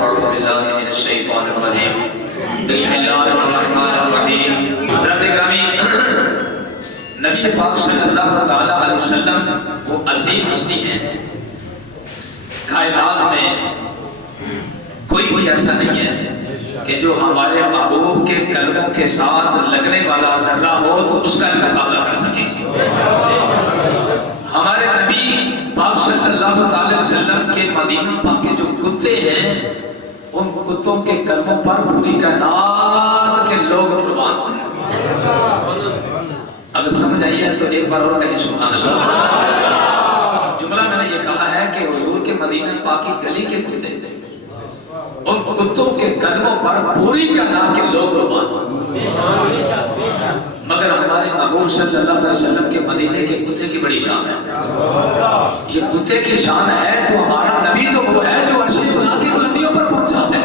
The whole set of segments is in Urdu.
أعوذ بالله من الشيطان الرجيم بسم الله الرحمن الرحيم حضرت گرامی نبی پاک صلی اللہ تعالی علیہ وسلم وہ عظیم ہستی ہیں، کائنات میں کوئی بھی ایسا نہیں ہے کہ جو ہمارے محبوب کے قلبوں کے ساتھ لگنے والا ذرہ ہو تو اس کا مقابلہ کر سکے۔ ہمارے نبی پاک صلی اللہ علیہ وسلم کے مدینہ پاک کے جو کتے ہیں، ان کتوں کے قلبوں پر پوری کائنات کے لوگ قربان ہیں۔ اگر سمجھ آئی ہے تو ایک بار اور کہیں سبحان اللہ۔ جملہ میں نے یہ کہا ہے کہ حضور کے مدینہ پاک کی گلی کے کتے ان کتوں کے قدموں پر پوری کائنات کے لوگ قربان ہیں، مگر ہمارے محبوب صلی اللہ علیہ وسلم کے مدینے کے کتے کی بڑی شان ہے۔ یہ کتے کی شان ہے تو ہمارا نبی تو وہ ہے جو عرش خدا کی بلندیوں پر پہنچا ہے،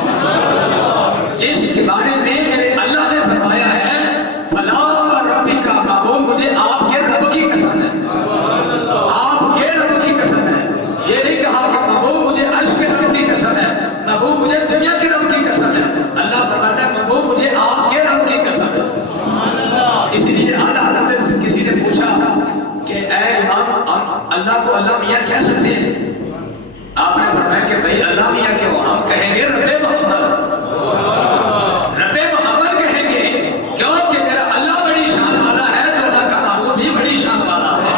جس کے بارے میں میرے اللہ نے فرمایا ہے فلا وربک محبوب مجھے آپ کے رب کی قسم ہے، آپ کے رب کی قسم ہے۔ یہ نہیں کہا کہ محبوب مجھے عرش کے رب کی قسم ہے، محبوب مجھے دنیا کے رب کی قسم ہے۔ اللہ فرماتا ہے محبوب مجھے آپ کے رب کی قسم ہے۔ اسی لیے اعلیٰ حضرت سے کسی نے پوچھا کہ اے امام اللہ کو اللہ میاں کہہ سکتے ہیں؟ آپ نے فرمایا کہ بھئی اللہ میاں کیوں؟ ہم کہیں گے رب محمد، رب محمد کہیں گے، کیوں کہ میرا اللہ بڑی شان والا ہے تو اللہ کا محبوب بھی بڑی شان والا ہے۔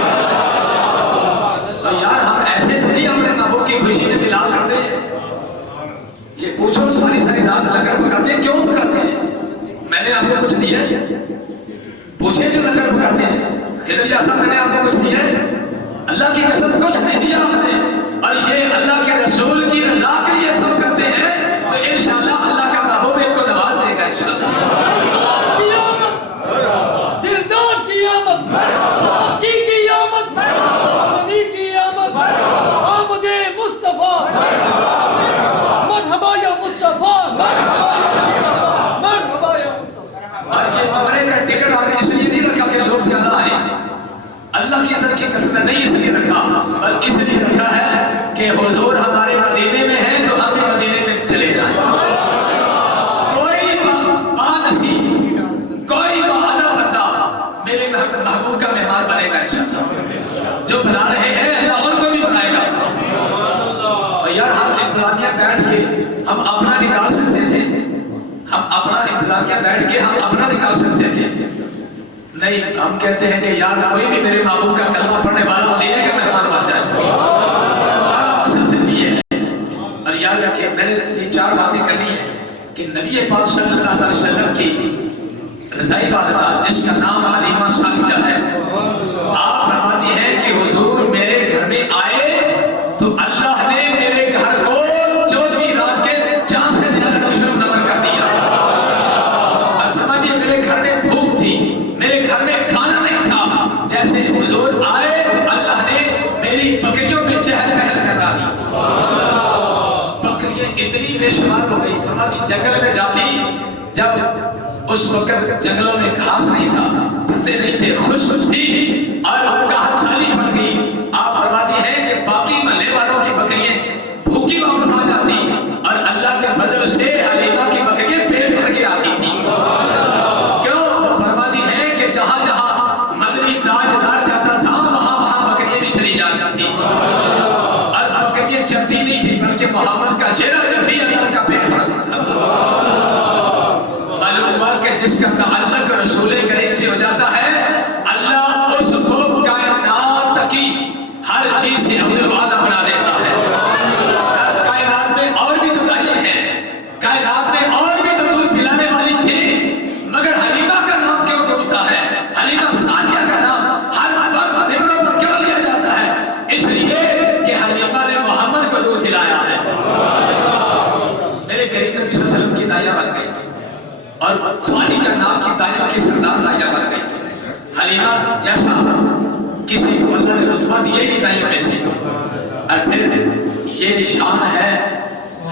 تو یار ہم ایسے تو نہیں اپنے محبوب کی خوشی میں ملال کر دیں۔ یہ پوچھو ساری ساری رات لنگر پکاتے ہیں، کیوں پکاتے ہیں؟ میں نے آپ کو کچھ دیا ہے؟ پوچھے جو لنگر پکاتے ہیں خضر جیسا میں نے آپ کو کچھ دیا ہے؟ اللہ کی قسم کچھ نہیں دیا آپ نے، اور یہ اللہ کے رسول کی رضا کے لیے سب کرتے ہیں تو انشاءاللہ اللہ کا محبوب ایک کو نواز دے گا انشاءاللہ۔ دلدار کی آمد، حقیقی آمد، نبی کی آمد، آمد مصطفیٰ، مرحبا یا مصطفیٰ، مرحبا یا مصطفیٰ۔ اور یہ عمرے کا ٹکٹ آپ نے اس لیے نہیں رکھا کہ لوگ زیادہ آئیں، اللہ کی عزت کی قسم نہیں اس لیے رکھا، بلکہ اس لیے رکھا ہے کہ حضور ہمارے مدینے میں ہیں تو ہم بھی مدینے میں چلے جائیں۔ کوئی بانصیب، کوئی بہادر بندہ میرے محبوب کا مہمان بنے گا انشاءاللہ۔ جو بنا رہے ہیں اللہ ان کو بھی بنائے گا۔ اور یار ہم انتظامیہ بیٹھ کے ہم اپنا نکال سکتے تھے، ہم اپنا انتظامیہ بیٹھ کے ہم اپنا نکال سکتے تھے، نہیں ہم کہتے ہیں کہ یار کوئی بھی میرے محبوب کا کلمہ پڑھنے والا مدینے کا مہمان بن جائے۔ اصل سے یہ ہے، اور یاد رکھیں میں نے تین چار باتیں کرنی ہے کہ نبی پاک صلی اللہ علیہ وسلم کی رضائی والدہ جس کا نام حلیمہ سعدیہ ہے، آپ فرماتی ہیں کہ حضور میرے گھر میں آئے تو اللہ نے میرے گھر کو 14ویں رات کے چاند سے زیادہ روشن منور کر دیا۔ اور فرماتی ہے میرے گھر میں بھوک تھی، میرے گھر میں کھانا نہیں تھا، جیسے حضور آئے تو اللہ نے میری بکریوں میں چہل پہل کرا دی۔ بکریاں اتنی بے شمار ہو گئی، فرماتی جنگل میں جاتی، جب اس وقت جنگلوں میں گھاس نہیں تھا، پتے نہیں تھے، خشک تھی اور قحط سالی پڑ گئی، آپ فرماتی ہیں کہ باقی محلے والوں کی بکریاں بھوکی واپس آ جاتی اور اللہ کے فضل سے حلیمہ کی بکریاں پیٹ بھر کے آتی تھی۔ کیوں؟ فرماتی ہیں کہ جہاں جہاں مدنی تاجدار جاتا تھا وہاں وہاں بکریاں بھی چلی جاتی تھی، اور بکریاں چلتی نہیں تھی بلکہ محمد کا چہرہ رفی اللہ کا پیٹ بھرتا تھا۔ معلوم ہوا کہ جس کا تعلق رسول کریم سے ہو جاتا ہے اللہ اس کو کائنات کی ہر چیز سے افضل وعدہ بنا دیتا ہے۔ کائنات میں اور بھی تو دائیں ہیں، کائنات میں اور بھی تو دودھ پلانے والی تھی، مگر حلیمہ کا نام کیوں گونجتا ہے؟ حلیمہ سعدیہ کا نام ہر وقت نمروں پر کیوں لیا جاتا ہے؟ اس لیے کہ حلیمہ نے محمد کو دودھ پلایا ہے۔ میرے قریب نبی صلی اللہ علیہ وسلم کی دائیاں بن گئی اور سعدی کا نام کی دائیوں کی سردار دائیاں بن گئی۔ حلیمہ جیسا کسی کو اللہ نے رتبہ دیا ہی نہیں دائیوں میں سے، اور پھر یہ شان ہے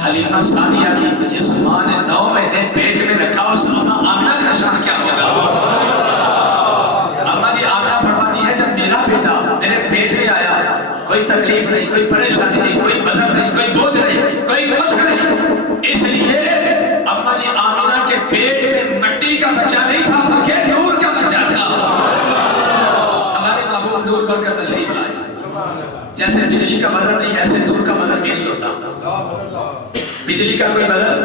حلیمہ سعدیہ کی، تو جس ماں نے 9 مہینے پیٹ میں رکھا اس آمنہ کا شان کیا ہوگا؟ اماں جی آمنہ فرماتی ہے جب میرا بیٹا میرے پیٹ میں آیا کوئی تکلیف نہیں، کوئی پریشانی نہیں، کوئی وزن نہیں، کوئی بوجھ نہیں، کوئی کچھ نہیں، اس تشریف لائے. جیسے بجلی کا وزن نہیں ویسے نور کا وزن بھی نہیں ہوتا. بجلی کا کوئی وزن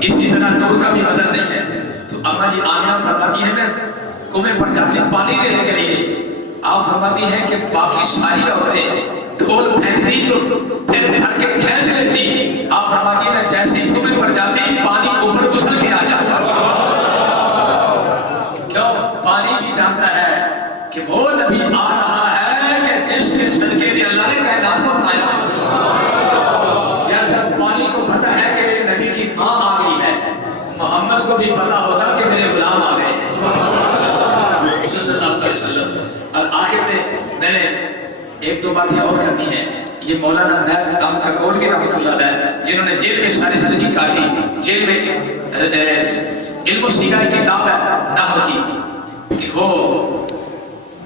اسی طرح نور کا بھی وزن نہیں ہے. تو اما جی آمنہ فرماتی ہے میں کنویں پر جاتی پانی لینے کے لیے. آپ فرماتی ہیں کہ باقی ساری عورتیں ڈھول پھینکتی تو پھر بھر کے کھینچ لیتی. آپ فرماتی میں جیسے ہی کنویں پر جاتی پانی اوپر اچھل کے آ جاتا. کیوں؟ پانی بھی جانتا ہے کہ وہ نبی آ رہا ہے کہ جس کے صدقے میں اللہ نے کائنات کو بنایا. یا جب پانی کو پتہ ہے کہ میرے نبی کی ماں آ گئی ہے, محمد کو بھی پتہ ہوگا کہ میرے غلام آ گئے صلی اللہ علیہ وسلم. اور آخر میں نے ایک دو باتیں اور کرنی ہے. یہ مولانا نیب ام ککور بھی رحمۃ اللہ علیہ جنہوں نے جیل میں ساری زندگی کاٹی, جیل میں علم و سیرہ کی کتاب ہے نحو کی, کہ وہ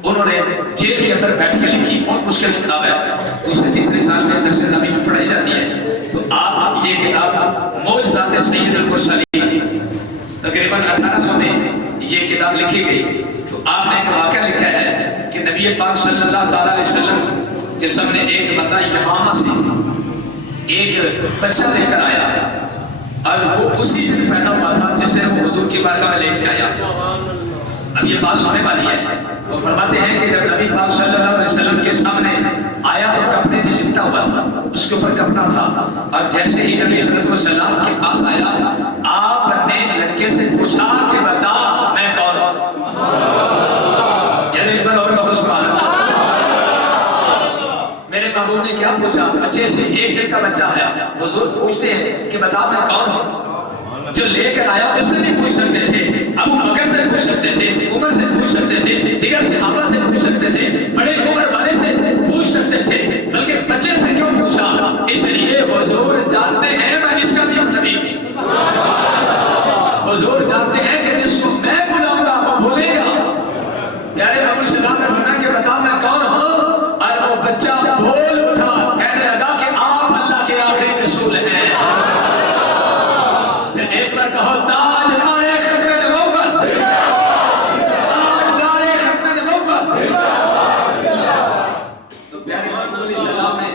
انہوں نے جیل کے اندر بیٹھ کے لکھی. بہت مشکل کتاب ہے, دوسرے تیسرے سال میں درس نبی میں پڑھائی جاتی ہے. تو آپ یہ کتاب معجزات سید المرسلین تقریباً 1800 میں یہ کتاب لکھی گئی. تو آپ نے ایک واقعہ لکھا ہے کہ نبی پاک صلی اللہ تعالیٰ علیہ وسلم کے سامنے ایک بندہ یمامہ سے ایک بچہ لے کر آیا اور وہ اسی دن پیدا ہوا تھا جس سے وہ حضور کی بارگاہ میں لے کے آیا. اب یہ بات سننے والی ہے. وہ فرماتے ہیں کہ جب نبی پاک صلی اللہ علیہ وسلم کے سامنے آیا تو کپڑے میں لپٹا ہوا تھا, اس کے اوپر کپڑا تھا. اور جیسے ہی نبی صلی اللہ علیہ وسلم کے پاس آیا آپ نے لڑکے سے پوچھا کہ بتا میں کون ہوں. یعنی ایک بار اور کہو سبحان اللہ. میرے محبوب نے کیا پوچھا؟ بچے سے ایک دن کا بچہ ہے. حضور پوچھتے ہیں کہ بتا میں کون ہوں. جو لے کر آیا اس سے بھی پوچھ سکتے تھے, ابو بکر سے پوچھ سکتے تھے, عمر سے پوچھ سکتے تھے, دیگر صحابہ سے پوچھ سکتے تھے, بڑے عمر والے سے پوچھ سکتے تھے, بلکہ بچے سے کیوں پوچھا؟ اس لیے حضور جانتے ہیں میں اس کا بھی نبی. حضور جانتے ہیں کہ جس کو میں بلاؤں گا وہ بولے گا. پیارے نبی صلی اللہ علیہ وسلم نے کہ بتا میں کون ہوں, اور وہ بچہ بول اٹھا کہنے لگا کہ آپ اللہ کے آخری رسول ہیں. ایک بار کہو تاجدار ختم نبوت, تاجدار ختم نبوت. تو پیارے محمد صلی اللہ علیہ وسلم نے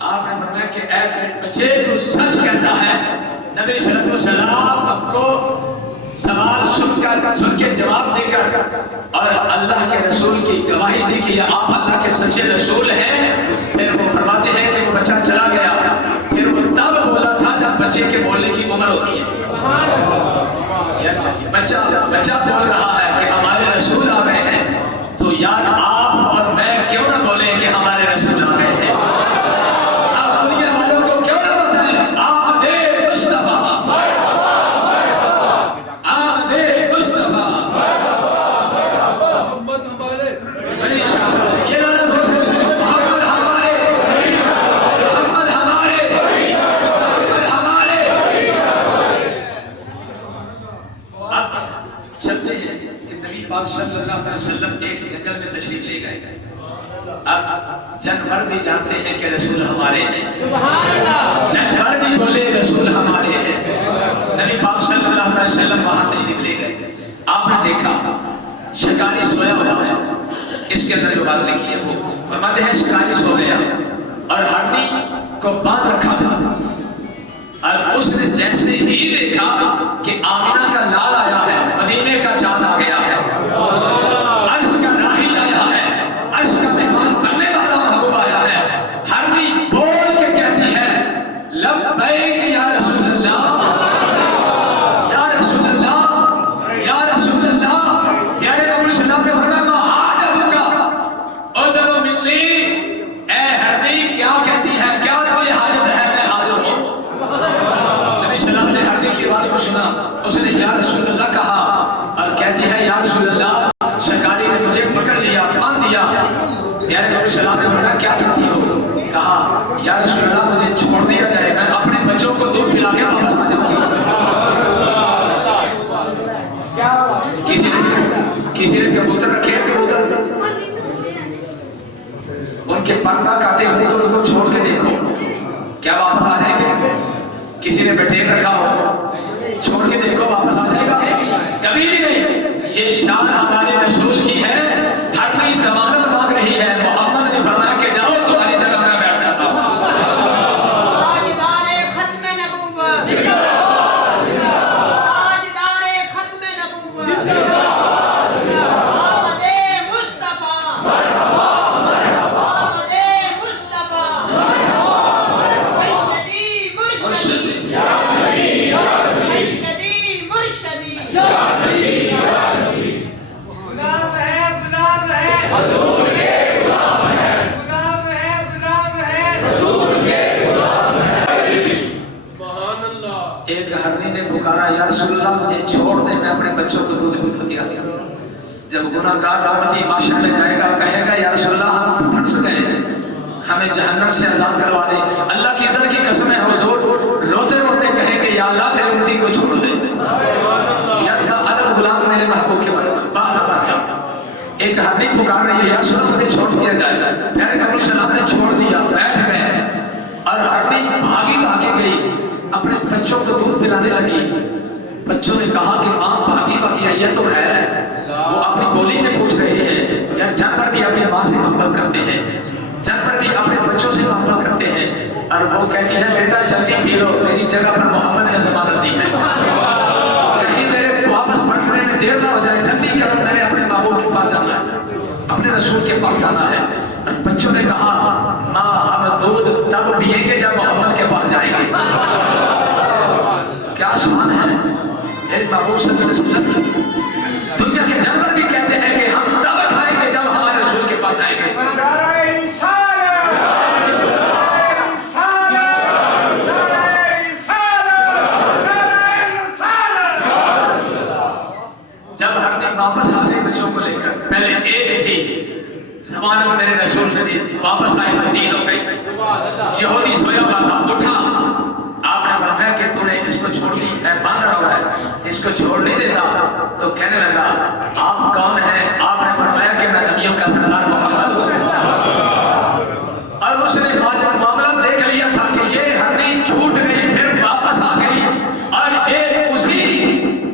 آپ نے فرمایا کہ اے بچے تو سچ کہتا ہے. نبی صلی اللہ علیہ وسلم آپ کو سوال سن کے جواب دے کر اور اللہ کے رسول کی گواہی دی کہ آپ اللہ کے سچے رسول ہیں. پھر وہ فرماتے ہیں کہ وہ بچہ چلا گیا. پھر وہ تب بولا تھا جب بچے کے بولنے کی عمر ہوتی ہے. بچہ بول رہا ہے کہ ہمارے رسول آ گئے ہیں, تو یار آپ اور میں کیوں نہ بولیں کہ ہمارے رسول آ گئے ہیں. آپ دنیا والوں کو کیوں نہ بتائیں آمد مصطفیٰ, آمد مصطفیٰ. محمد ہمارے, یہ نعرہ ہو سکتا ہے محمد ہمارے, محمد ہمارے, محمد ہمارے. اب چلتے ہیں کہ نبی پاک صلی اللہ علیہ وسلم ایک جنگل میں تشریف لے گئے. اب جنگ بھر بھی جانتے ہیں کہ رسول ہمارے ہیں, جنگ بھر بھی بولے رسول ہمارے ہیں. نبی پاک صلی اللہ علیہ وسلم وہاں تشریف لے گئے. آپ نے دیکھا شکاری سویا ہوا ہے. اس کے اندر جو بات لکھی ہے وہ فرماتے ہیں شکاری سو گیا اور ہڈی کو باندھ رکھا تھا. اور اس نے جیسے ہی دیکھا کہ آمنہ کا لال آیا ہے, مدینے کا چاند آ گیا ہے, عرش کا راحل آیا ہے, عرش کا مہمان بننے والا محبوب آیا ہے, ہڈی بول کے کہتی ہے لبیک یا رسول اللہ, یا رسول اللہ, یا رسول اللہ. پیارے نبی صلی اللہ علیہ وسلم نے فرمایا حاجت کا ادنو منی, اے ہڈی کیا کہتی ہے, کیا تمہیں حاجت ہے, میں حاضر ہوں. نبی صلی اللہ علیہ وسلم نے ہڈی کی آواز کو سنا, اس نے یا رسول اللہ کہا اور کہتی ہے یا رسول اللہ شکاری نے مجھے پکڑ لیا, باندھ دیا. پیارے نبی صلی اللہ علیہ وسلم نے فرمایا کیا چاہتی ہو؟ کہا یا رسول اللہ مجھے چھوڑ دیا جائے, میں اپنے بچوں کو دودھ پلا کے واپس آ جاؤں گی. کسی نے کبوتر رکھے ہیں, کبوتر ان کے پر نہ کاٹے ہوں تو ان کو چھوڑ کے دیکھو کیا واپس آ جائیں گے. کسی نے بٹیر رکھا ہو, چھوڑ کے دیکھو واپس آ جائے گا, کبھی بھی نہیں. یہ شان ہمارے رسول کی ہے. ہر نئی ضمانت مانگ رہی ہے, محمد جب گناہگار امتی معاشر میں جائے گا کہے گا یا رسول اللہ ہم پھنس گئے, ہمیں جہنم سے آزاد کروا دے. اللہ کی عزت کی قسم ہے حضور روتے روتے کہیں گے یا اللہ میرے امتی کو چھوڑ دے, یا اللہ ادب غلام میرے محبوب کے بارے. ایک ہرنی پکار رہی ہے یا رسول اللہ مجھے چھوڑ دیا جائے. پیارے نبی صلی اللہ علیہ وسلم نے چھوڑ دیا, بیٹھ گئے اور ہرنی بھاگی گئی اپنے بچوں کو دودھ پلانے لگی. بچوں نے کہا کہ ماں بھاگی آئی ہے تو خیر ہے. وہ اپنی بولی میں پوچھ رہے ہیں یا جانور بھی اپنی ماں سے محبت کرتے ہیں, جانور بھی اپنے بچوں سے محبت کرتے ہیں. اور وہ کہتی ہے بیٹا جلدی پی لو, میری جگہ پر محمد نے ضمانت دی ہے, کہیں میرے واپس پڑھنے میں دیر نہ ہو جائے, جلدی کرو میں نے اپنے محبوب کے پاس جانا ہے, اپنے رسول کے پاس جانا ہے. اور بچوں نے کہا ماں ہم دودھ تب پیئیں گے جب محمد کے پاس جائیں گے. کیا شان ہے میرے محبوب صلی اللہ علیہ وسلم کی. دنیا کے جانور بھی کہتے ہیں کہ ہم تب کھائیں گے جب ہمارے رسول کے پاس جائیں گے. جب ہم نے واپس آ گئے بچوں کو لے کر, پہلے ایک تھی زمانہ میرے رسول نے دی, واپس آئے تو 3 ہو گئی. یہودی سویا ہوا تھا, اٹھا, آپ نے فرمایا کہ تو نے اس کو چھوڑ دی, باندھ رہا ہے, اس کو چھوڑ نہیں دیتا. تو کہنے لگا آپ کون ہیں؟ آپ نے فرمایا کہ میں نبیوں کا سردار محمد ہوں. اور اس نے معاملہ دیکھ لیا تھا کہ یہ ہرنی چھوٹ گئی پھر واپس آ گئی, اور یہ اسی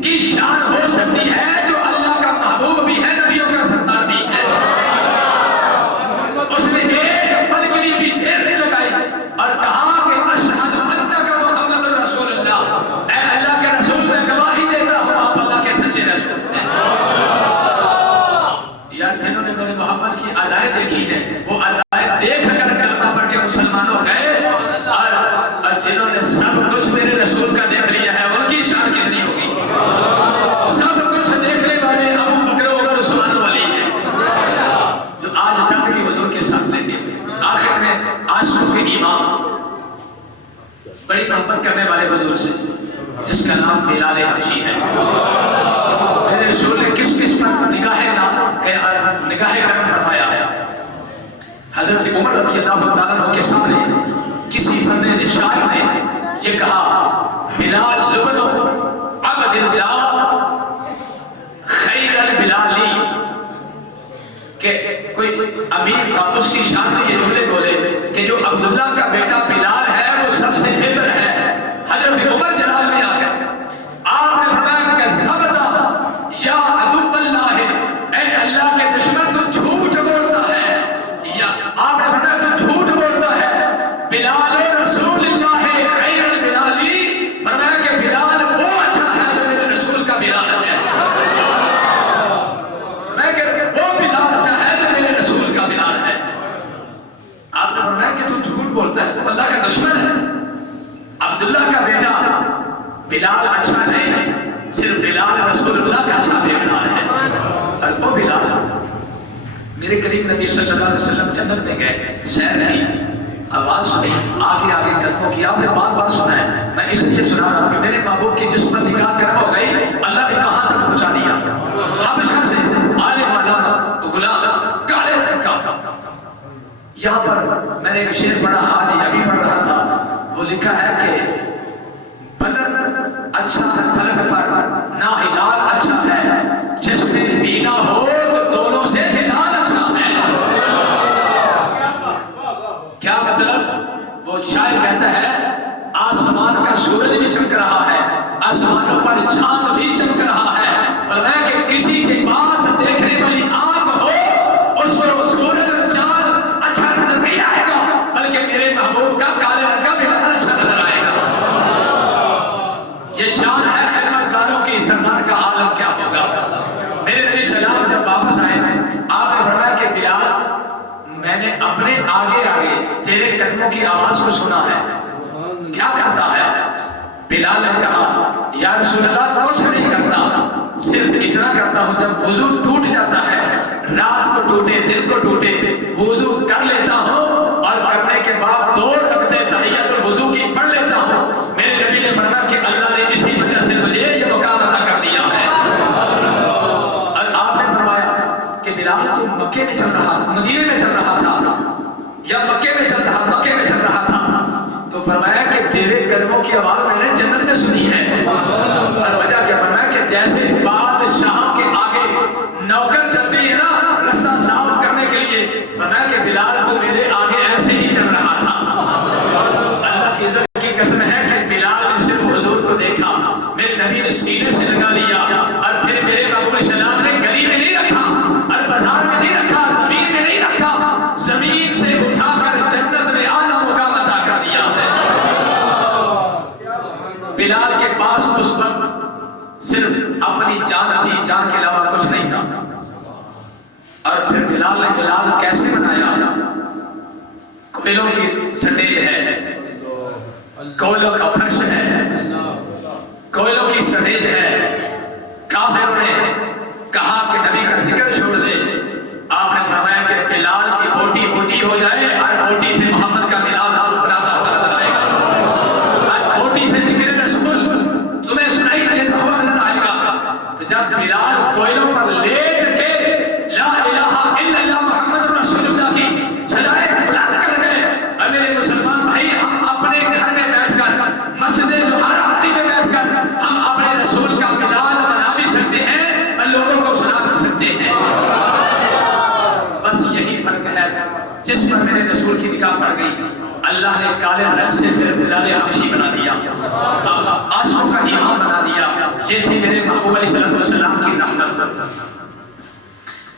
کی شان ہو سکتی ہے جو اللہ کا محبوب بھی ہے, نبیوں کا سردار بھی ہے. اس نے ایک پل کے لیے بھی دیر نہیں لگائی اور کہا کہ اشہد انک محمد رسول اللہ, اے اللہ کے رسول میں گواہی دیتا ہوں آپ اللہ کے سچے رسول ہیں. یا جنہوں نے میرے محمد کی ادائیں دیکھی ہیں وہ ادائیں دیکھ کر کلمہ پڑھ کے مسلمان ہو گئے, اور جنہوں نے سب کچھ میرے رسول کا دیکھ لیا ہے ان کی شان کتنی ہوگی. سب کچھ دیکھنے والے ابو بکر عمر عثمان ولی ہیں جو آج تک بھی حضور کے ساتھ رہتے ہیں. آخر میں عاشقوں کے امام بڑی محبت کرنے والے حضور سے جس کا نام بلال حبشی ہے. میرے رسول نے کس پر نگاہ کرم فرمایا ہے. حضرت عمر رضی اللہ تعالیٰ عنہ کے سامنے کسی بندے شاعر نے یہ کہا بلال لبن عبد اللہ خیر البلالی, کہ کوئی امیر تھا اس کی شان میں یہ جملے بولے کہ جو عبداللہ کا بیٹا بلال ہے وہ سب سے بہتر ہے. حضرت عمر جلال میں آ گئے, آپ نے فرمایا کہ زبدہ یا عدو اللہ, اے اللہ کے دشمن تو جھوٹ بولتا ہے, یا آپ نے فرمایا تو جھوٹ بولتا ہے. بلال رسول اللہ خیر البلالی, فرمایا کہ بلال وہ اچھا ہے جو میرے رسول کا بلال ہے. میں کہ وہ بلال اچھا ہے جو میرے رسول کا بلال ہے. آپ نے فرمایا کہ تو جھوٹ بولتا ہے, تو اللہ کا دشمن ہے. عبداللہ کا بیٹا بلال اچھا نہیں ہے, صرف بلال رسول اللہ کا اچھا بلال ہے. اور وہ بلال میرے قریب نبی صلی اللہ علیہ وسلم جنت میں گئے, سیر کی, آواز سنی, آگے آگے قدموں کی. آپ نے بار بار سنا ہے, میں اس لیے سنا رہا ہوں کہ میرے محبوب کی جس پر نگاہ کرم ہو گئی اللہ نے کہاں تک پہنچا دیا. حبشہ سے آنے والا غلام کالے رنگ کا. یہاں پر میں نے ایک شعر پڑھا, آج ہی ابھی پڑھ رہا تھا, وہ لکھا ہے کہ بدر اچھا ہے فلک پر نہ ہلال اچھا ہے, جس میں بینا ہو تو دونوں سے ہلال اچھا ہے. کیا مطلب؟ وہ شاعر کہتا ہے آسمان کا سورج بھی چمک رہا ہے, آسمانوں پر چاند بھی چمک رہا ہے. فرمایا کہ کسی کے پاس دیکھنے والی آنکھ ہو اس کو سورج اور چاند اچھا نظر نہیں آئے گا, بلکہ میرے محبوب کا کالے رنگ کا بلال اچھا نظر آئے گا. یہ شان ہے خدمتگاروں کی, سردار کا عالم کیا ہوگا. میرے نبی سلام جب واپس آئے آپ نے فرمایا کہ بلال میں نے اپنے آگے آگے تیرے قدموں کی آواز کو سنا ہے, کیا کرتا ہے؟ بلال نے کہا یا رسول اللہ کچھ نہیں کرتا, صرف اتنا کرتا ہوں جب وضو ٹوٹ جاتا ہے, رات کو ٹوٹے دن کو ٹوٹے, وضو کر لیتا ہوں اور کرنے کے بعد 2 رکعتیں تحیت الوضو کی پڑھ لیتا ہوں. میرے نبی نے فرمایا کہ اللہ نے اسی وجہ سے تجھے یہ مقام عطا کر دیا ہے. اور آپ نے فرمایا کی آواز میں نے جنت میں سنی ہے. اور وجہ کیا فرمایا کہ جیسے بادشاہ کے آگے نوکر چلتی ہے نا رستہ صاف کرنے کے لیے، فرمایا کہ بلال تو میرے آگے ایسے ہی چل رہا تھا. اللہ کی عزت کی قسم ہے کہ بلال نے صرف حضور کو دیکھا، میرے نبی نے سینے سے لگا لیا، اور پھر میرے محبوب السلام نے گلی میں نہیں رکھا اور بازار میں نہیں رکھا، زمین میں نہیں رکھا، زمین سے اٹھا کر جنت میں اعلیٰ مقام عطا کر دیا ہے. بلال کے پاس اس وقت صرف اپنی جان تھی، جان کے علاوہ کچھ نہیں تھا. اور پھر بلال نے بلال کیسے بنایا؟ کوئلوں کی سٹیج ہے، کوئلوں کا فرش ہے، کوئلوں کی سٹیج ہے. کافروں نے کہا کہ نبی کا ذکر چھوڑ دے. آپ نے فرمایا کہ بلال کی بوٹی بوٹی ہو جائے، ہر بوٹی سے محمد کا ملاد بناتا ہوا نظر آئے گا، ہر بوٹی سے ذکر رسول تمہیں سنائی دیتا ہوا نظر آئے گا. تو جب بلال کوئلوں پر لیٹ کے لا الہ الا اللہ محمد رسول اللہ کی سدائے بلند کر گئے، اور میرے مسلمان بھائی ہم اپنے گھر میں بیٹھ کر مسجد الحرام میں بیٹھ کر ہم اپنے رسول کا ملاد منا بھی سکتے ہیں اور لوگوں کو سنا بھی سکتے ہیں. بس یہی فرق ہے. جس پر میرے رسول کی نگاہ پڑ گئی اللہ نے کالے رنگ سے بلال حبشی بنا دیا، عاشقوں کا امام بنا دیا. یہ تھی میرے محبوب علیہ السلام کی رحمت.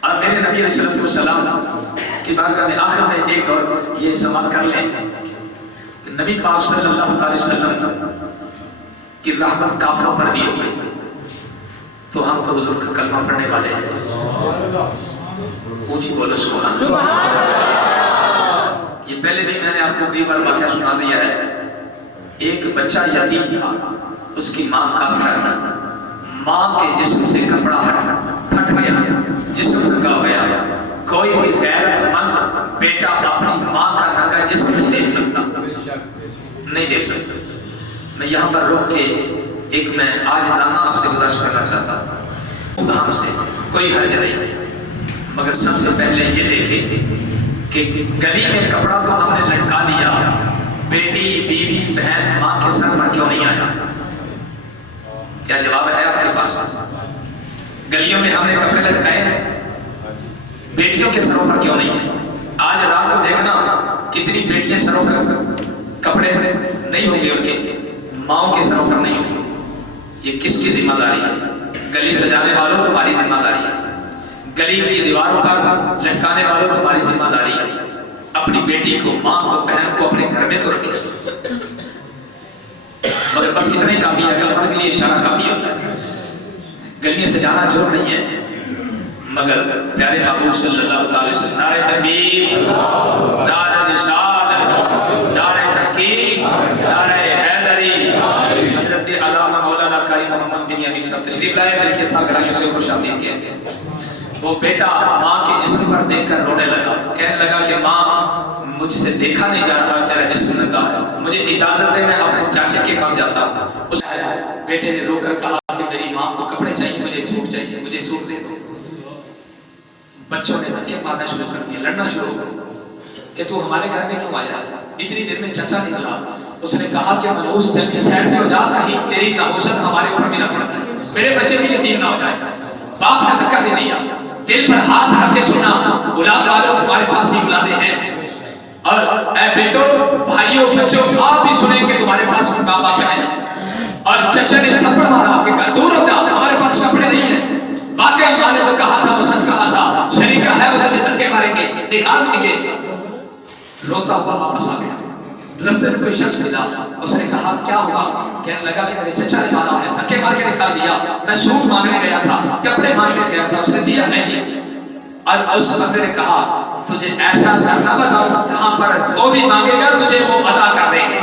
اور میرے نبی علیہ السلام کی بارگاہ میں آخر میں ایک اور یہ سوال کر لیں، نبی پاک صلی اللہ علیہ وسلم کی رحمت کافروں پر بھی ہوئی، تو ہم تو حضور کا کلمہ پڑھنے والے ہیں. اونچی بولو سبحان اللہ. یہ پہلے بھی میں نے آپ کو کئی بار واقعہ سنا دیا ہے. ایک بچہ یتیم تھا، اس کی ماں کافر، ماں کے جسم سے کپڑا پھٹ گیا، جسم ننگا ہو گیا. کوئی بھی غیر مند بیٹا اپنی ماں کا ننگا جسم نہیں دیکھ سکتا، نہیں دیکھ سکتا. میں یہاں پر رک کے ایک میں آج رانا آپ سے گزارش کرنا چاہتا ہوں، ہم سے کوئی حرج نہیں، مگر سب سے پہلے یہ دیکھیں کہ گلی میں کپڑا تو ہم نے لٹکا دیا، بیٹی بیوی بہن ماں کے سر پر کیوں نہیں آیا؟ کیا جواب ہے آپ کے پاس؟ گلیوں میں ہم نے کپڑے لٹکائے ہیں، بیٹیوں کے سروں پر کیوں نہیں ہے؟ آج رات کو دیکھنا کتنی بیٹیاں سروں پر کپڑے نہیں ہوں گے، ان کے ماؤں کے سروں پر نہیں ہوں گے. یہ کس کی ذمہ داری ہے؟ گلی سجانے والوں تمہاری ذمہ داری ہے، گلی کی دیواروں پر لٹکانے والوں تمہاری ذمہ داری ہے. اپنی بیٹی کو، ماں کو، بہن کو اپنے گھر میں تو رکھے. مگر بس اتنا ہی کافی ہے، کلمہ کے لیے اشارہ کافی ہوتا ہے. گلیاں سجانا جرم نہیں ہے، مگر پیارے محبوب صلی اللہ علیہ وسلم نعرہ تکبیر، نعرہ رسالت، نعرہ تحقیق، نعرہ حیدری. حضرت علامہ مولانا قاری محمد بن یمین صاحب تشریف لائے، دل کے تھا گھرائیوں سے خوش آمدید کہتے ہیں. وہ بیٹا ماں کے جسم پر دیکھ کر رونے لگا، کہنے لگا کہ ماں مجھ سے دیکھا نہیں جا رہا، تیرا جسم ننگا ہے، مجھے اجازت دے میں اپنے چاچے کے پاس جاتا ہوں. اس بیٹے نے رو کر کہا کہ میری ماں کو کپڑے چاہیے، مجھے سوٹ چاہیے، مجھے سوٹ دے دو. بچوں نے دھکے مارنا شروع کر دیا، لڑنا شروع کر دیا کہ تو ہمارے گھر میں کیوں آیا؟ اتنی دیر میں چچا نکلا. اس نے کہا کہ منوس جلدی سائڈ میں ہو جا، کہیں تیری نحوست ہمارے اوپر بھی نہ پڑ جائے، میرے بچے بھی یتیم نہ ہو جائے. باپ نے دھکا دے دیا، دل پر ہاتھ رکھ کے سنا، اولاد والوں تمہارے پاس بھی اولادیں ہیں، اور اے بیٹو بھائیوں بچوں آپ بھی سنیں کہ تمہارے پاس ماں باپ ہیں. اور چچا نے تھپڑ مارا کہ دور ہو جا، ہمارے پاس کپڑے نہیں ہیں. واقعی ماں نے جو کہا تھا وہ سچ کہا تھا، شریکہ ہے وہ جلدی دھکے ماریں گے، نکال دیں گے. روتا ہوا واپس آ گیا. رستے میں کوئی شخص ملا، اس نے کہا کیا ہوا؟ کہنے لگا کہ میرے چچا نے مارا ہے، دھکے مار کے نکال دیا. میں سوٹ مانگنے گیا تھا، کپڑے مانگنے گیا تھا، اس نے دیا نہیں. اور اس بندے نے کہا تجھے ایسا کرنا بتاؤں جہاں پر جو بھی مانگے گا تجھے وہ عطا کر دیں گے.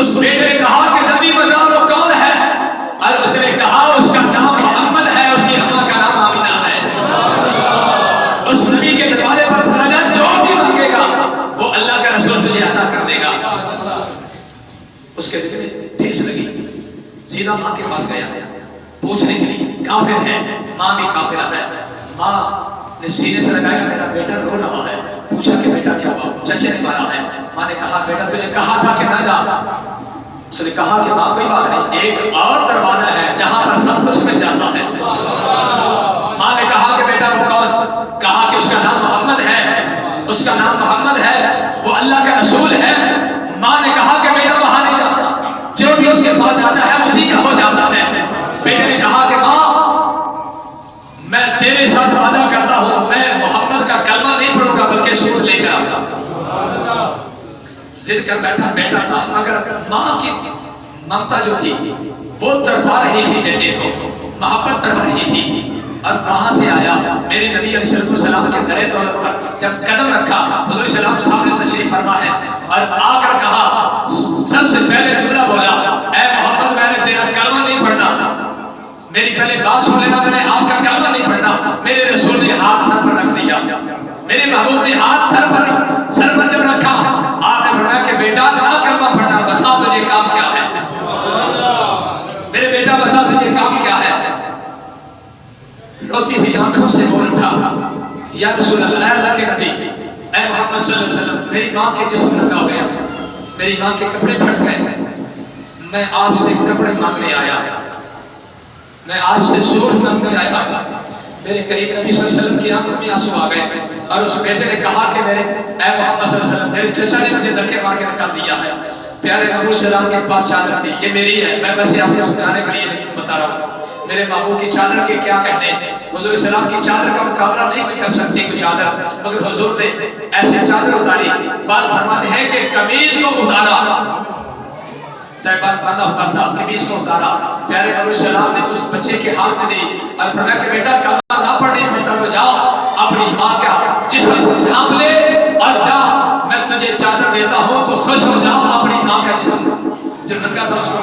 اس بیٹے نے کہا کہ نبی بتاؤ وہ کون ہے؟ اور اس نے کہا اس کا نام محمد ہے، اس کی اماں کا نام آمینہ ہے. اس نبی کے دروازے پر چلا جا، جو بھی مانگے گا وہ اللہ کا رسول تجھے عطا کر دے گا. اس کے دل میں ٹھیس لگی، سیدھا ماں کے پاس گیا پوچھنے کے لیے. کافر ہے، ماں بھی کافرہ ہے. ماں نے سینے سے لگایا، میرا بیٹا رو رہا ہے. پوچھا کہ بیٹا کیا ہوا؟ چچے نے مارا ہے. ماں نے کہا بیٹا تجھے کہا تھا کہ نہ جا. کہا کہ ماں کوئی بات نہیں، ایک اور دروازہ ہے جہاں پر سب کچھ مل جاتا ہے۔ ماں نے کہا کہ بیٹا وہ کون؟ کہا کہ اس کا نام محمد ہے، اس کا نام محمد ہے، وہ اللہ کا رسول ہے۔ ماں نے کہا کہ بیٹا وہاں نہیں جاتا، جو بھی اس کے پاس جاتا ہے اسی کا ہو جاتا ہے۔ بیٹے نے کہا کہ ماں میں تیرے ساتھ وعدہ کرتا ہوں، میں محمد کا کلمہ نہیں پڑھوں گا بلکہ سود لے کر آؤں گا۔ ضد کر بیٹھا بیٹا تھا، مگر ماں کی ممتا جو تھی وہ تڑپا رہی تھی بیٹے کو، محبت کر رہی تھی۔ اور وہاں سے آیا میرے نبی علیہ السلام کے درے دولت پر جب قدم رکھا، حضور صلی اللہ علیہ وسلم سامنے تشریف فرما ہے اور آ کر کہا، سب سے پہلے جملہ بولا، اے محمد میں نے تیرا کلمہ نہیں پڑھنا، میری پہلے بات سن لینا، میں نے آپ کا کلمہ نہیں پڑھنا۔ میرے رسول نے ہاتھ سر پر رکھ دیا، میرے محبوب نے ہاتھ سر پر جب رکھا، آپ نے فرمایا کہ بیٹا نہ کلمہ پڑھنا، بتا تجھے کام کیا ہے، میرے بیٹا بتا تجھے کام کیا ہے۔ روتی ہوئی آنکھوں سے بول اٹھا، یا رسول اللہ، اے اللہ کے نبی، اے محمد صلی اللہ علیہ وسلم، میری ماں کے جسم لگا ہو گیا، میری ماں کے کپڑے پھٹ گئے، میں آپ سے کپڑے مانگنے آیا، میں آپ سے سوٹ مانگنے آیا۔ میرے قریب نبی صلی اللہ علیہ وسلم کی آنکھوں میں آنسو آ گئے اور اس بیٹے نے کہا کہ میرے اے محمد صلی اللہ علیہ وسلم، میرے چچا نے مجھے دھکے مار کے نکال دیا ہے، پیارے نبی صلی اللہ علیہ وسلم کے پاس چادر تھی، یہ میری ہے، میں بس آپ کو سمجھانے کے لیے بتا رہا ہوں۔ میرے محبوب کی چادر کے کیا کہنے، حضور صلی اللہ علیہ وسلم کی چادر کا مقابلہ نہیں کوئی کر سکتی کوئی چادر، مگر حضور نے ایسے چادر اتاری، بات فرماتے ہیں کہ قمیض کو اتارا، تہبند بندہ ہوا تھا، قمیض کو اتارا، پیارے نبی صلی اللہ علیہ وسلم نے اس بچے کے ہاتھ میں دی اور فرمایا کہ بیٹا کلمہ نہ پڑھنی پڑتا تو جاؤ اپنی ماں کا جسم ڈھانپ لے اور جا، میں تجھے چادر دیتا ہوں تو خوش ہو جاؤ، اپنی ماں کا جسم جو ننگا تھا اس کو۔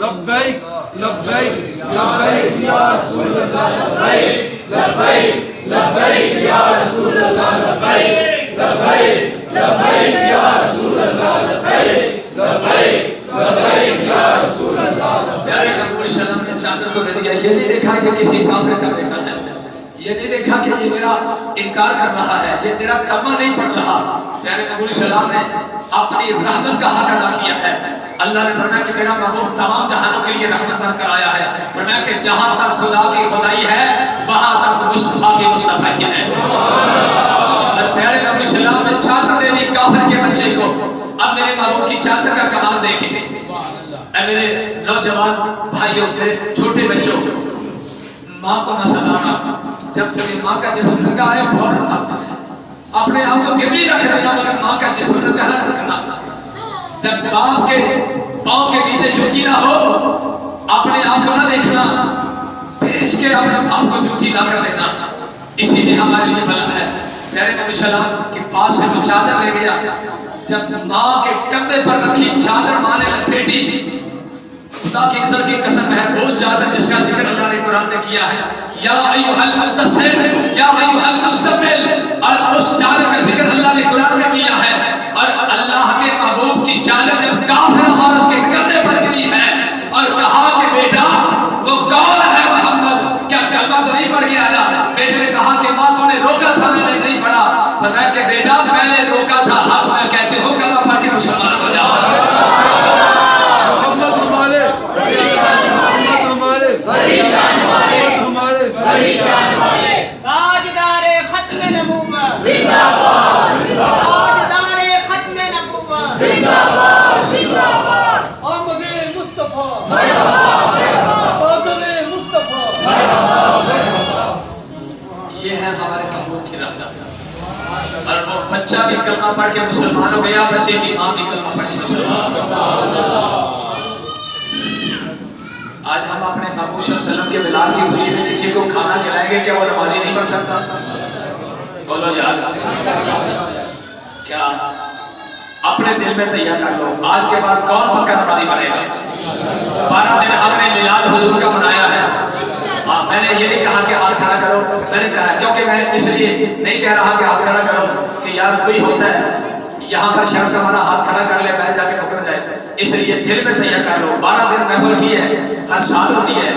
لبیک لبیک لبیک یا رسول اللہ، لبیک لبیک لبیک یا رسول اللہ، لبیک لبیک لبیک یا رسول اللہ، لبیک لبیک لبیک یا رسول اللہ۔ پیارے نبی صلی اللہ علیہ وسلم نے چادر کو دے دیا، یہ نہیں دیکھا کہ کسی کافر کا بیٹا ہے، یہ نہیں دیکھا کہ یہ میرا انکار کر رہا ہے، یہ میرا کلمہ نہیں پڑھ رہا۔ پیارے نبی صلی اللہ علیہ وسلم نے اپنی رحمت کا حق ادا کیا ہے۔ اللہ نے فرمایا کہ میرا محبوب تمام جہانوں کے لیے رحمت بن کر آیا ہے، فرمایا کہ جہاں تک خدا کی خدائی ہے وہاں تک مصطفیٰ کی مصطفی ہے۔ اور پیارے نبی صلی اللہ علیہ وسلم نے چادر دے دی کافر کے بچے کو۔ اب میرے محبوب کی چادر کا کمال دیکھیں، اے میرے نوجوان بھائیوں، میرے چھوٹے بچوں، ماں کو نہ سلانا، جب تمہیں ماں کا جسم لگا ہے فوراً اپنے آپ کو گروی رکھ لینا، مگر ماں کا جسم لگا رکھنا۔ جب باپ کے پاؤں کے پیچھے جوتی نہ ہو، اپنے آپ کو نہ دیکھنا، بھیج کے اپنے باپ کو جوتی لا کر دینا، اسی لیے ہمارے لیے بلا ہے۔ پیارے نبی صلی اللہ علیہ وسلم کے پاس سے جو چادر لے گیا، جب ماں کے کندھے پر رکھی چادر ماں نے لپیٹی، خدا کی عزت کی قسم ہے وہ چادر جس کا ذکر اللہ نے قرآن میں کیا ہے، یا ایھا المدثر یا ایھا المزمل، اور اس چادر کا ذکر اللہ نے قرآن میں کیا ہے۔ اور اللہ کے محبوب کی چادر جب کافر عورت کے کندھے پر گری ہے اور کہا کہ بیٹا وہ کون ہے محمد، کیا کلمہ تو نہیں پڑھ کے آیا؟ بیٹے نے کہا کہ ماں تو نے روکا تھا میں نے نہیں پڑھا، فرمایا کہ بیٹا میں نے روکا تھا، اب میں کہتی ہوں کلمہ پڑھ کے مسلمان ہو جاؤ۔ محمد ہمارے محمد ہمارے ہمارے پریشان والے تاجدار ختم نبوت زندہ باد، تاجدار ختم نبوت زندہ باد، زندہ باد، آمد مصطفیٰ، مرحبا مرحبا، چادر مصطفیٰ، یہ ہے ہمارے محبوب کی رحمت۔ اور وہ بچہ بھی کلمہ پڑھ کے مسلمان ہو گیا، بچے کی ماں بھی کلمہ پڑھ کے مسلمان ہو گیا۔ آج ہم اپنے محبوب صلی اللہ علیہ وسلم کے ملاد کی خوشی میں کسی کو کھانا کھلائیں گے، کیا وہ نمازی نہیں پڑھ سکتا؟ بولو یار، کیا اپنے دل میں تیار کر لو، آج کے بعد کون پکا نمازی بنے گا؟ 12 دن ہم نے میلاد حضور کا منایا ہے۔ میں نے یہ نہیں کہا کہ ہاتھ کھڑا کرو، میں نے کہا کیونکہ میں اس لیے نہیں کہہ رہا کہ ہاتھ کھڑا کرو کہ یار کوئی ہوتا ہے یہاں پر شرط ہمارا ہاتھ کھڑا کر لے، میں جا کے رک جائے، اس لیے دل میں تیار کر لو۔ 12 دن محفل ہی ہے، ہر سال ہوتی ہے،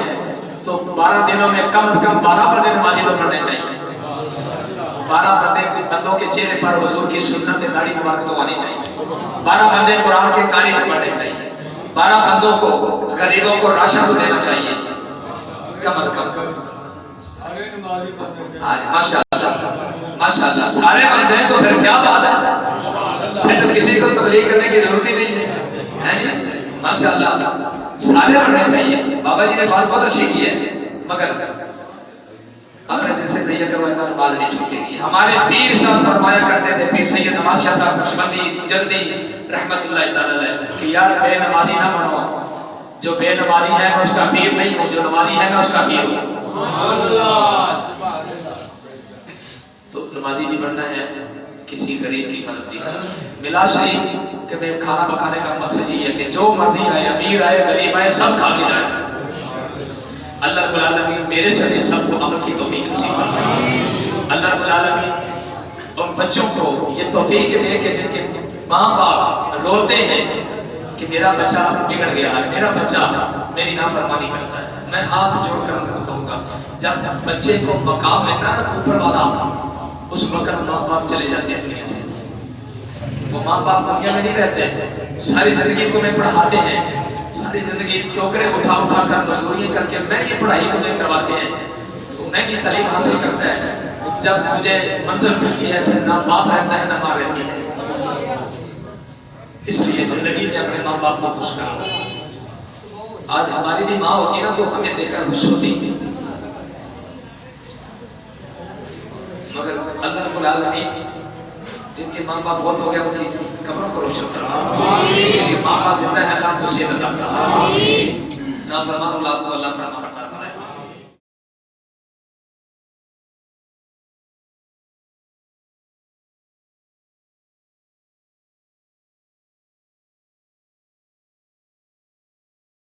تو 12 دنوں میں کم از کم 12 بندے نمازی تو پڑھنے چاہیے۔ 12 بندوں کے چہرے پر حضور کی سنت داڑھی مبارک تو آنی چاہیے 12 بندے قرآن کے قاری تو پڑھنے چاہیے 12 بندوں کو غریبوں کو راشن تو دینا چاہیے کم از کم ماشاءاللہ سارے بندے ہیں تو پھر کیا بات ہے پھر تو کسی کو تبلیغ کرنے کی ضرورت ہی نہیں ہے ماشاءاللہ سارے بننے چاہیے بابا جی نے بات بہت اچھی کی ہے مگر اپنے دل سے تیار کروایا تھا بات نہیں چھوٹے گی ہمارے پیر صاحب فرمایا کرتے تھے پیر سید نواز شاہ صاحب نقشبندی مجددی رحمت اللہ تعالی علیہ کہ یار بے نمازی نہ بنو جو بے نمازی ہے میں اس کا پیر نہیں ہوں جو نمازی ہے میں اس کا پیر ہوں تو نمازی بھی بننا ہے کسی غریب کی مدد بھی ملا شریف کہ میں کھانا پکانے کا مقصد یہ ہے کہ جو مرضی آئے امیر آئے غریب آئے سب کھا کے جائے اللہ رب العالمین میرے سے سب کو عمل کی توفیق نصیب فرمائے اللہ رب العالمین ان بچوں کو یہ توفیق دے کہ جن کے ماں باپ روتے ہیں کہ میرا بچہ بگڑ گیا ہے میرا بچہ میری نافرمانی کرتا ہے میں ہاتھ جوڑ کر ان کو کہوں گا جب بچے کو مقام ملتا ہے اوپر والا اس وقت ماں باپ چلے جاتے ہیں دنیا سے وہ ماں باپ دنیا میں نہیں رہتے ساری زندگی تمہیں پڑھاتے ہیں ساری زندگی ٹوکرے اٹھا اٹھا کر مزدوریاں کر کے مہنگی پڑھائی تمہیں کرواتے ہیں تو مہنگی تعلیم حاصل کرتا ہے جب تجھے منزل ملتی ہے پھر نہ باپ رہتا ہے نہ ماں رہتی ہے اس لیے زندگی میں اپنے ماں باپ کو خوش کرو آج ہماری بھی ماں ہوتی نا تو ہمیں دیکھ کر خوش ہوتی مگر اللہ رب العالمین جن کے ماں باپ بہت ہو گیا ان کی قبروں کو روشن فرما ماں باپ زندہ ہے اللہ کو صحت عطا فرما نافرمان اللہ کو اللہ فرما